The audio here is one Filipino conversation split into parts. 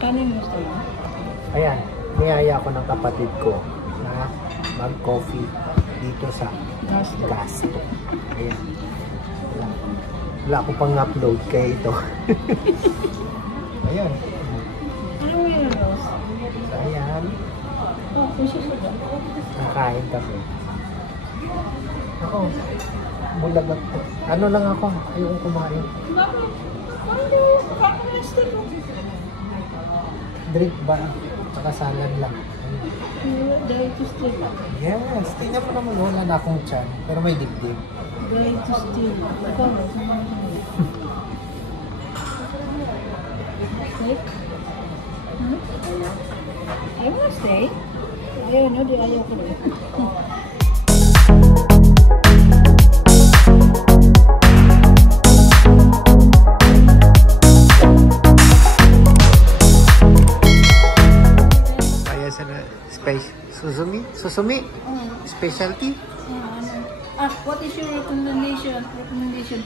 Kano yung gusto mo? Ayan, niyaya ako ng kapatid ko na mag-coffee dito sa Gasto. Ayan. Wala ko pang upload kaya ito. Ayan. Ano mo yun, Rose? So, ayan. Oh, puso ba? Nakain kami. Ako, bulagat ko. Ano lang ako, ayoko kumain. Bakit? Ano? Kakamaster mo? Drink ba? Saka salad lang. Dahil to steal. Yes, tingnan mo naman, wala na akong tiyan. Pero may dibdib. Dahil to steal. Ikaw mo, sama mo siya. Stay? Ayaw mo stay? Ayaw, no? Di ayaw ko rin. Susumi? Specialty? What is your recommendation?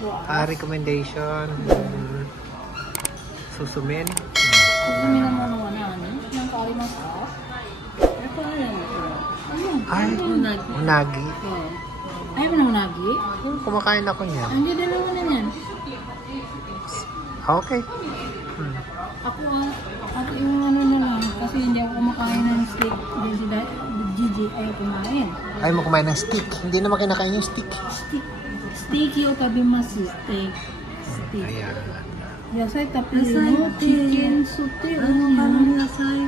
For us? Recommendation. Susumin. Susumi na muna ano? Nang karimas ka? Ito na yan. Ay, unagi. Ayaw mo na unagi? Kumakain ako niyan. Hindi din naman na yan. Okay. Ako yung ano na lang, kasi hindi ako kumakain ng steak. Hindi sila, Gigi ay kumain. Ayaw mo kumain ng steak. Hindi naman kinakain yung steak. Steak yung tabi mas steak. Ayan. Yasay tapos no, chicken sute. Ano ka ng yasay?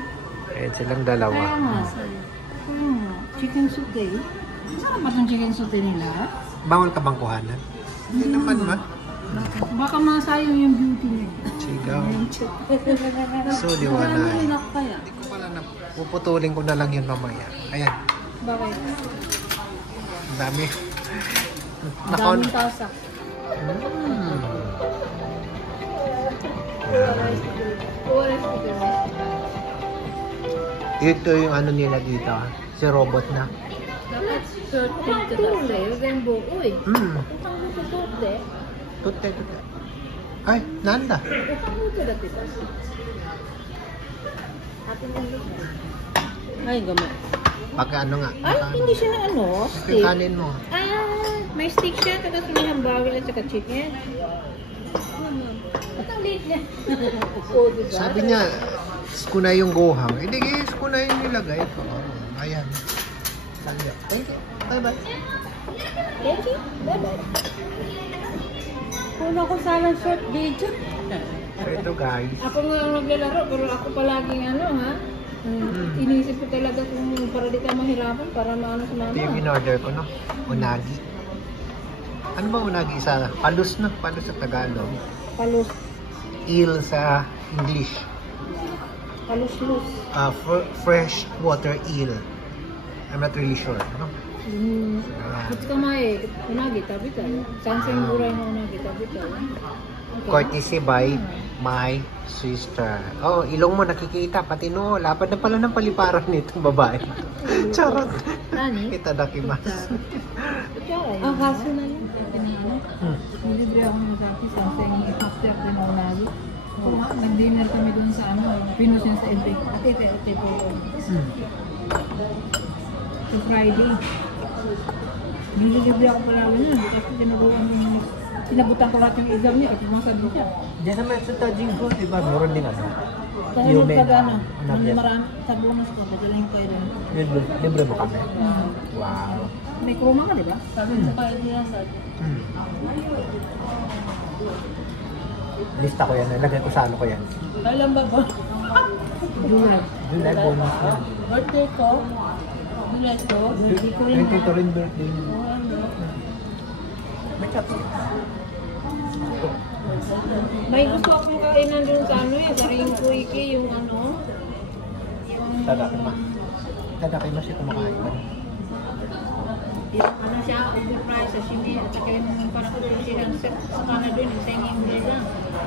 Ayan silang dalawa. Kaya nga. Chicken sute. Saan ba itong chicken sute nila? Bawal ka bang kuhanan? Hindi naman ma. Baka masayang yung beauty niya. Sigaw. So, liwanag. Hindi kaya. Hindi ko pala na. Puputulin ko na lang yun mamaya. Ayan. Bakit? Ang dami. Daming tasa. Ito yung ano nila dito. Si robot na. Dapat sorting ka kasi. Yung buoy. Utang mo sa sorte. Tute. Ay, nanda. Utang mo sa dati pa. Ating ulit na. Ay, gamay. Pagka ano nga. Ay, hindi siya na ano? Steak. Kanin mo. May steak siya. Tapos may hamburger at saka chicken. Ba't ang liit niya? Sabi niya, skuna yung gohang. Hindi, skuna yung nilagay ko. Ayan. Salya. Thank you. Bye-bye. Thank you. Bye-bye. Kuna ko sana short video. So ito guys. Ako nga ang naglalaro, pero ako palaging ano ha? Inisip ko talaga kung para di ka mahirapan, para maano sa mama. Ito yung in-order ko, no? Unagi. Ano ba unagi sa palus, no? Palus sa Tagalog. Palus. Eel sa English. Palus-lus. Fresh water eel. I'm not really sure, no? Ito ka may unagi, tabi tayo. Sansing buray na unagi, tabi tayo. Courtesy by my sister. Oh, ilong mo nakikita, pati no, lapad na pala ng paliparan nitong babae. Charot. Nani? Itadakimasu. Ang kaso na yun. Nilibre ako ng sabi sa after din ako lagi. Nag-dinner kami dun sa ano, Pinos yun sa Edric. Ate po. So Friday. Nilibre ako pala nun. Kasi ginagawa kami, sinabutan ko lahat yung exam niya at masabi siya. Diyan naman sa Tajing ko, di ba? Meron din ano. Kaya nagpag-ano, marami sa bonus ko, dadalhin ko yun. Libre mo kami? Wow. May kroma ka, di ba? Sabi sa kaya nila sa Lista ko yan. Nalagay ko sa ano ko yan. kailan ba ba? July. July bonus yan. Birthday ko. July ko. Birthday ko rin. Birthday ko rin birthday. May cups. May gusto akong kainan dun sa ano eh, sa Rinkuiki, yung ano. Tadakimasu siya kumakain. Yung ano siya, overpriced, sashimi, at saka yung parang silang set sa kanan dun, yung singing nila.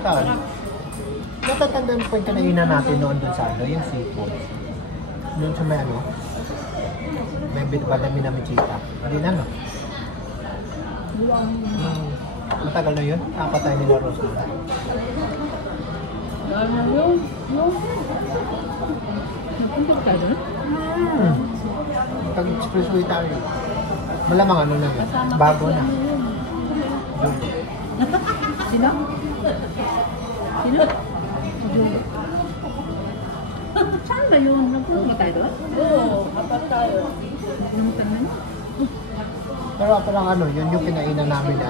Saan? Natatandaan po yung kanainan natin noon dun sa ano, yung seafood. Doon sa may ano, may bitbadami namin chita. Hindi na no? Matagal na yun? Kapatay nila Rose na. Ano yun? Nagpunta ka doon? Pag-expresso Italy. Malamang ano na yun. Bago na. Yun. Sino? Sino? Saan ba yun? Nagpunta ba tayo doon? Oo, kapag tayo. Namutan na niya? Pero parang ano, yun yung kinainan namin na.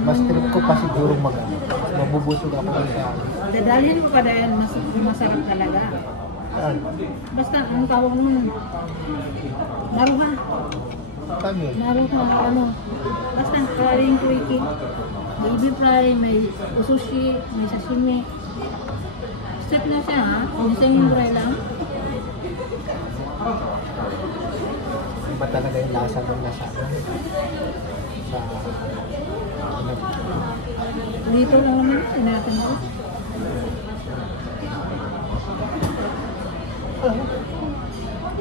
Mas trip ko pa siguro mabubusog ako sa Dadalhin mo pa dahil masarap talaga. saan? Basta, ang tawag mo nun? Naruha. Saan yun? Naruha, ano. Basta, karing quickie. Baby fry, may sushi, may sashimi. Strip na siya ha. Isang yung fry lang. Iba talaga yung lasa ng nasa sa Dito lang naman, sinatan mo.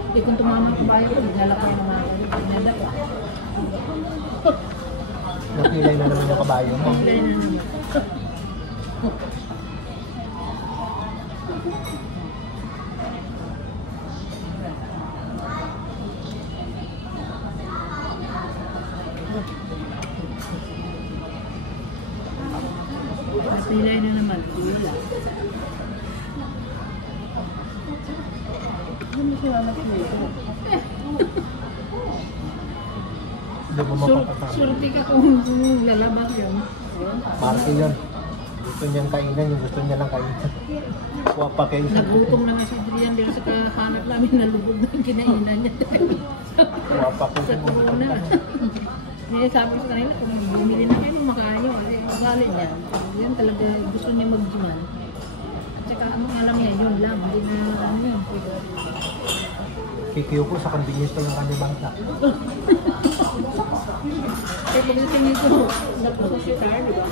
Hindi kung tumama ko ba yun, naglalakay ng mga pinada. nakilay na naman yung kabayo mo. Pilay na naman. Pilay na naman, wala. Hindi sila nagpili. Hindi mo mapapasama. Surti ka kung lalabas yun. Marty yun. Gusto niyang kainan yung gusto niya lang kainan. Kuha pa kayo sa Nagutom na nga si Adrian dito sa kahanap namin na lubog na yung kinainan niya. kuha pa kayo Sa corona. Ngayon sabi ko sa kanila, kung bumili na kayo, makayo. Kasi ugali niya. Yan talaga gusto niya mag-gyman. At saka ang alam niya, yun lang. Hindi na ano yun. kikiyo ko sa convenience ko ng kanibangta. Kaya pagdating nito, nagpuso siya tayo, di ba?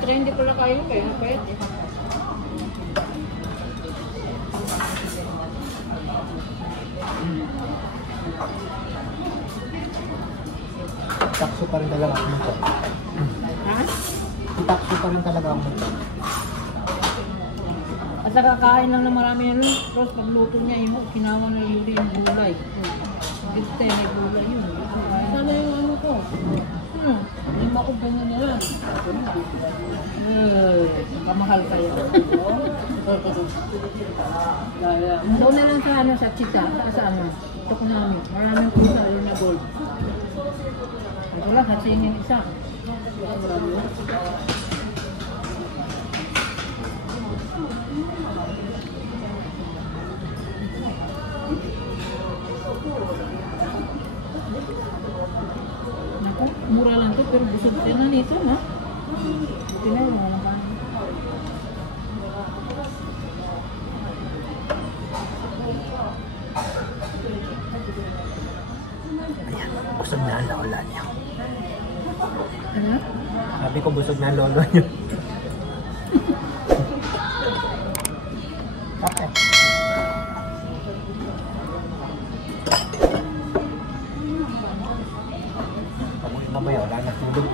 Kaya hindi pala kayo, kaya pwede. Takso pa rin talaga ako nito. Ha? Takso pa rin talaga ako nito. At saka kain lang na marami yan, tapos pagluto niya, yung kinawa na yung gulay. Giste, may gulay yun. Sana yung ano ko. Lima ko ganyan na lang. Kamahal kayo. Kaya. Doon na lang sa ano, sa Chita, sa ano, ito ko namin. Maraming pusa yun na gold. Ito lang, hasingin isa. Naku, mura lang to, pero busog ka na nito, ha? Tinaw mo naman. Busog na ang lola niya. Ano? Sabi ko busog na ang lolo niya. Okay. Pag-uwi mamaya, wala na tulog.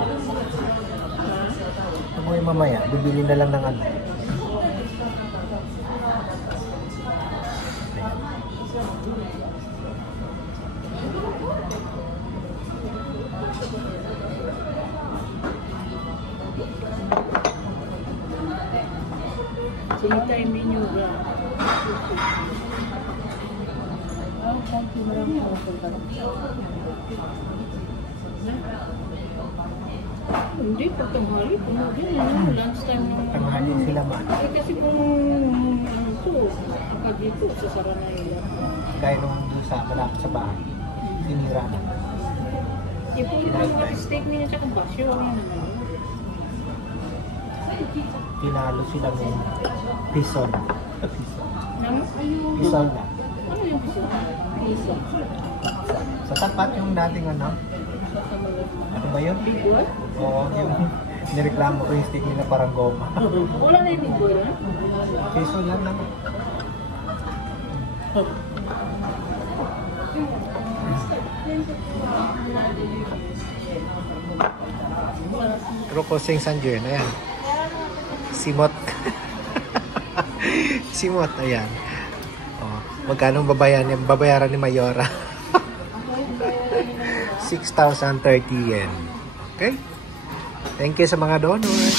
Pag-uwi mamaya, bibili na lang ng ano. Sinitay menu ba? Ang konti mo lang ako sa Hindi, pag tanghali, kumagin yun. Lunchtime ng... Tanghali sila man. Eh, kasi kung ano to, kapag dito, sasara na yun. Gaya nung doon sa malapit sa bahay. Sinira na. Ipon lang mga steak nila tsaka basyo, ano naman yun. Tinalo sila ng pison. Ano? Pison na. Ano yung piso? Piso. Sa tapat yung dating ano. Ano ba yun? Bigol? Oo, yung nireklamo ko yung steak nila parang goma. Wala na yung bigol, ha? Piso lang naman. Crocoseng Sanjuan, ayan. Simot. Simot, ayan. Oh, magkano babayaran ni Mayora? 6,030 yen. Okay? Thank you sa mga donors.